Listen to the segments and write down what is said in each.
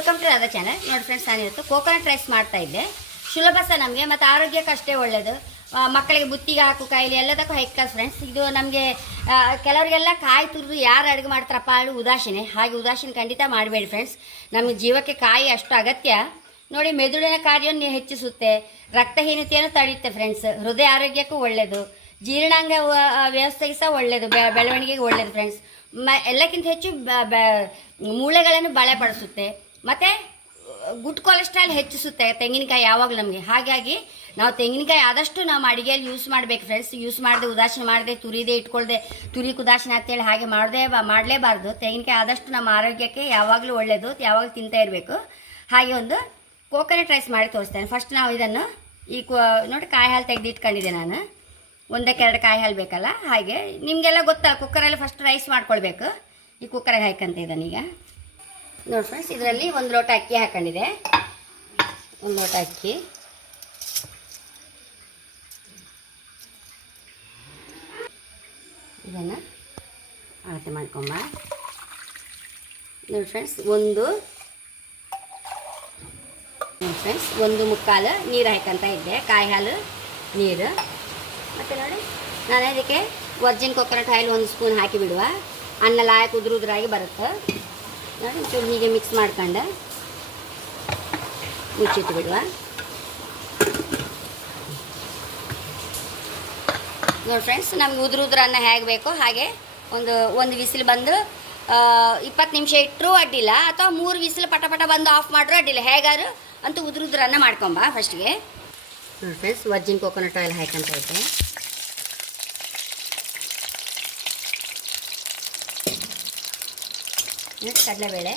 Welcome to ಅದ channel ನೋಡಿ friends ನಾನಿವತ್ತು ಕೋಕೋನಟ್ ರೈಸ್ ಮಾಡ್ತಾ ಇದ್ದೆ. ಸುಲಭ ಸಹ ನಮಗೆ, ಮತ್ತು ಆರೋಗ್ಯಕ್ಕೆ ಅಷ್ಟೇ ಒಳ್ಳೆಯದು ಮಕ್ಕಳಿಗೆ ಬುತ್ತಿಗೆ ಹಾಕು, ಕಾಯಿಲೆ, ಎಲ್ಲದಕ್ಕೂ ಹೆಕ್ಕ ಫ್ರೆಂಡ್ಸ್ ಇದು ನಮಗೆ ಕೆಲವರಿಗೆಲ್ಲ ಕಾಯಿ ತುರಿದು ಯಾರು ಅಡುಗೆ ಮಾಡ್ತಾರಪ್ಪ ಅದು ಉದಾಸೀನೆ. ಹಾಗೆ ಉದಾಸೀನ ಖಂಡಿತ ಮಾಡಬೇಡಿ ಫ್ರೆಂಡ್ಸ್ ನಮಗೆ ಜೀವಕ್ಕೆ ಕಾಯಿ ಅಷ್ಟು ಅಗತ್ಯ. ನೋಡಿ, ಮೆದುಳಿನ ಕಾರ್ಯವನ್ನು ಹೆಚ್ಚಿಸುತ್ತೆ. ರಕ್ತಹೀನತೆಯನ್ನು ತಡೆಯುತ್ತೆ ಫ್ರೆಂಡ್ಸ್ ಹೃದಯ ಆರೋಗ್ಯಕ್ಕೂ ಒಳ್ಳೆಯದು ಜೀರ್ಣಾಂಗ ವ್ಯವಸ್ಥೆಗೆ ಸಹ ಒಳ್ಳೆಯದು ಬೆಳವಣಿಗೆಗೆ ಒಳ್ಳೆಯದು ಫ್ರೆಂಡ್ಸ್ ಮ, ಎಲ್ಲಕ್ಕಿಂತ ಹೆಚ್ಚು ಮೂಳೆಗಳನ್ನು ಬಲಪಡಿಸುತ್ತೆ. ಮತ್ತು ಗುಡ್ ಕೊಲೆಸ್ಟ್ರಾಲ್ ಹೆಚ್ಚಿಸುತ್ತೆ ತೆಂಗಿನಕಾಯಿ ಯಾವಾಗಲೂ ನಮಗೆ. ಹಾಗಾಗಿ ನಾವು ತೆಂಗಿನಕಾಯಿ ಆದಷ್ಟು ನಾವು ಅಡುಗೆಯಲ್ಲಿ ಯೂಸ್ ಮಾಡಬೇಕು ಫ್ರೆಂಡ್ಸ್ ಯೂಸ್ ಮಾಡದೆ, ಉದಾಸೀನ ಮಾಡದೆ, ತುರಿದೇ ಇಟ್ಕೊಳ್ಳದೆ ತುರಿ ಉದಾಸೀನ ಅಂತೇಳಿ ಹಾಗೆ ಮಾಡದೆ ಮಾಡಲೇಬಾರ್ದು. ತೆಂಗಿನಕಾಯಿ ಆದಷ್ಟು ನಮ್ಮ ಆರೋಗ್ಯಕ್ಕೆ ಯಾವಾಗಲೂ ಒಳ್ಳೆಯದು ಯಾವಾಗಲೂ ತಿಂತಾ ಇರಬೇಕು. ಹಾಗೆ ಒಂದು ಕೋಕೋನಟ್ ರೈಸ್ ಮಾಡಿ ತೋರಿಸ್ತೇನೆ. ಫಸ್ಟ್ ನಾವು ಇದನ್ನು ಈ ಕೋ ನೋಡಿ ಕಾಯಿ ಹಾಲು ತೆಗೆದಿಟ್ಕೊಂಡಿದ್ದೆ ನಾನು. ಒಂದಕ್ಕೆ ಎರಡು ಕಾಯಿ ಹಾಲು ಬೇಕಲ್ಲ? ಹಾಗೆ. ನಿಮಗೆಲ್ಲ ಗೊತ್ತಲ್ಲ ಕುಕ್ಕರಲ್ಲಿ ಫಸ್ಟ್ ರೈಸ್ ಮಾಡ್ಕೊಳ್ಬೇಕು. ಈ ಕುಕ್ಕರಿಗೆ ಹಾಕಂತ ಇದನ್ನೀಗ. ನೋಡಿ ಫ್ರೆಂಡ್ಸ್ ಇದರಲ್ಲಿ ಒಂದು ಲೋಟ ಅಕ್ಕಿ ಹಾಕೊಂಡಿದೆ. ಒಂದು ಲೋಟ ಅಕ್ಕಿ. ಇದನ್ನು ಅಳತೆ ಮಾಡ್ಕೊಂಬ. ನೋಡಿ ಫ್ರೆಂಡ್ಸ್ ಒಂದು ನೋಡಿ ಫ್ರೆಂಡ್ಸ್ ಒಂದು ಮುಕ್ಕಾಲು ನೀರು ಹಾಕಂತ ಇದ್ದೆ. ಕಾಯಿ ಹಾಲು, ನೀರು. ಮತ್ತು ನೋಡಿ, ನಾನು ಇದಕ್ಕೆ ವರ್ಜಿನ್ ಕೊಕ್ಕರಟ್ ಆಯಿಲ್ ಒಂದು ಸ್ಪೂನ್ ಹಾಕಿ ಬಿಡುವ ಅನ್ನ ಉದುರು ಉದುರಾಗಿ ಬರುತ್ತೆ. ನೋಡಿ ಒಂಚೂರು ಹೀಗೆ ಮಿಕ್ಸ್ ಮಾಡ್ಕೊಂಡು ಮುಚ್ಚಿಟ್ಟು ಬಿಡುವ. ನೋಡಿ ಫ್ರೆಂಡ್ಸ್ ನಮ್ಗೆ ಉದುರು ಉದ್ರ ಅನ್ನ ಹೇಗೆ ಬೇಕೋ ಹಾಗೆ ಒಂದು ಒಂದು ವಿಸಿಲ್ ಬಂದು ಇಪ್ಪತ್ತು ನಿಮಿಷ ಇಟ್ಟರೂ ಅಡ್ಡಿಲ್ಲ, ಅಥವಾ ಮೂರು ವಿಸಿಲ್ ಪಟ ಪಟ ಬಂದು ಆಫ್ ಮಾಡ್ರು ಅಡ್ಡಿಲ್ಲ. ಹೇಗಾದ್ರು ಅಂತೂ ಉದುರು ಉದ್ರ ಅನ್ನ ಮಾಡ್ಕೊಂಬ ಫಸ್ಟ್ಗೆ ನೋಡಿ ಫ್ರೆಂಡ್ಸ್ ವರ್ಜಿನ್ ಕೋಕೋನಟ್ ಆಯಿಲ್ ಹಾಕಂತ ಐತೆ ನೆಕ್ಸ್ಟ್ ಕಡಲೆಬೇಳೆ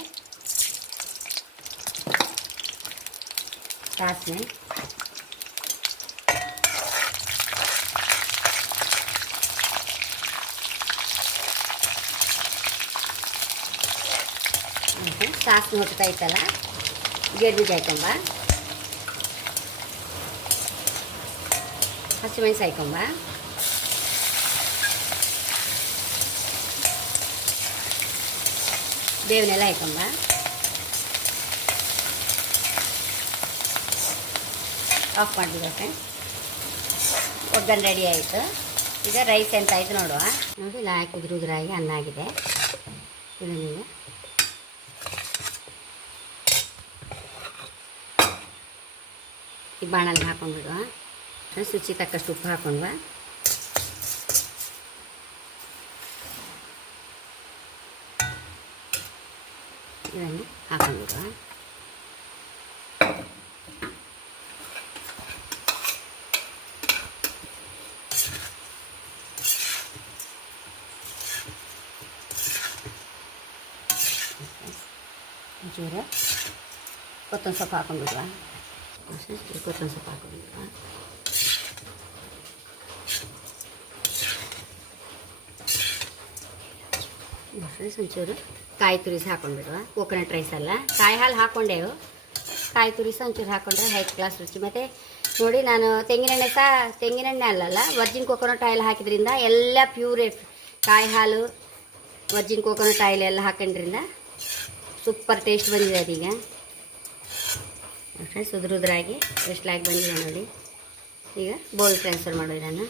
ಸಾಸಿವೆ ಮತ್ತೆ ಸಾಸಿವೆ ಹೊಡ್ತಾ ಇತ್ತಲ್ಲ ಗೆಡ್ಬೀಜ ಹಾಕೊಂಬ ಹಸಿಮೆಣಸು ಹಾಕೊಂಬ ಬೇವನೆಲ್ಲ ಹಾಕೊಂಬ ಆಫ್ ಮಾಡಿಬಿಡೋಕೆ. ಒಗ್ಗರಣೆ ರೆಡಿ ಆಯಿತು. ಈಗ ರೈಸ್ ಎಂತ ಆಯಿತು ನೋಡುವ. ನೋಡಿ ಲಾಯಕ್ ಉದುರು ಉದುರಾಗಿ ಅನ್ನ ಆಗಿದೆ. ಈ ಬಾಣಲ್ಲಿ ಹಾಕೊಂಡ್ಬಿಡುವ. ಶುಚಿ ತಕ್ಕಷ್ಟು ಉಪ್ಪು ಹಾಕೊಂಡ್ವ. ಇದನ್ನು ಹಾಕೊಂಡ್ಬಿಡುವ ಒಂಚೂರು ಕೊತ್ತಂಬರಿ ಸೊಪ್ಪು ಹಾಕೊಂಡ್ಬಿಡುವ ಕೊತ್ತಂಬರಿ ಸೊಪ್ಪು ಹಾಕೊಂಡ್ಬಿಡುವ ಫ್ರೆಂಡ್ಸ್ ಒಂಚೂರು ಕಾಯಿ ತುರಿಸಿ ಹಾಕೊಂಡ್ಬಿಡುವ. ಕೋಕೋನಟ್ ರೈಸ್ ಅಲ್ಲ. ಕಾಯಿ ಹಾಲು ಹಾಕ್ಕೊಂಡೆವು ಕಾಯಿ ತುರಿಸಿ ಒಂಚೂರು ಹಾಕೊಂಡ್ರೆ ಹೈ ಕ್ಲಾಸ್ ರುಚಿ. ಮತ್ತು ನೋಡಿ ನಾನು ತೆಂಗಿನೆಣ್ಣೆ ಸಹ ತೆಂಗಿನೆಣ್ಣೆ ಅಲ್ಲಲ್ಲ ವರ್ಜಿನ್ ಕೋಕೋನಟ್ ಆಯಿಲ್ ಹಾಕಿದ್ರಿಂದ ಎಲ್ಲ ಪ್ಯೂರ್ ಕಾಯಿ ಹಾಲು ವರ್ಜಿನ್ ಕೋಕೋನಟ್ ಆಯಿಲ್ ಎಲ್ಲ ಹಾಕೊಂಡ್ರಿಂದ ಸೂಪರ್ ಟೇಸ್ಟ್ ಬಂದಿದೆ ಅದೀಗ. ಫ್ರೆಂಡ್ಸ್ ಉದುರುದ್ರಾಗಿ ಎಷ್ಟು ಎಷ್ಟಾಗಿ ಬಂದಿದೆ ನೋಡಿ. ಈಗ ಬೌಲ್ ಟ್ರಾನ್ಸ್ಫರ್ ಮಾಡೋದು ನಾನು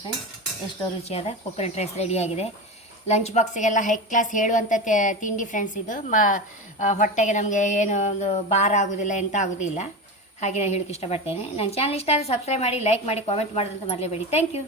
ಫ್ರೆಂಡ್ಸ್ ಎಷ್ಟೋ ರುಚಿಯಾದ ಕೊಕೊನಟ್ ರೈಸ್ ರೆಡಿಯಾಗಿದೆ ಲಂಚ್ ಬಾಕ್ಸಿಗೆಲ್ಲ ಹೈ ಕ್ಲಾಸ್ ಹೇಳುವಂಥ ತಿಂಡಿ ಫ್ರೆಂಡ್ಸ್ ಇದು. ಮ ಹೊಟ್ಟೆಗೆ ನಮಗೆ ಏನು ಒಂದು ಭಾರ ಆಗೋದಿಲ್ಲ, ಎಂತ ಆಗೋದಿಲ್ಲ. ಹಾಗೆ ನಾನು ಹೇಳಕ್ಕೆ ಇಷ್ಟಪಡ್ತೇನೆ. ನನ್ನ ಚಾನಲ್ ಇಷ್ಟ ಆದರೆ ಸಬ್ಸ್ಕ್ರೈಬ್ ಮಾಡಿ ಲೈಕ್ ಮಾಡಿ ಕಾಮೆಂಟ್ ಮಾಡೋದಂತ ಮರಲೇಬೇಡಿ. Thank you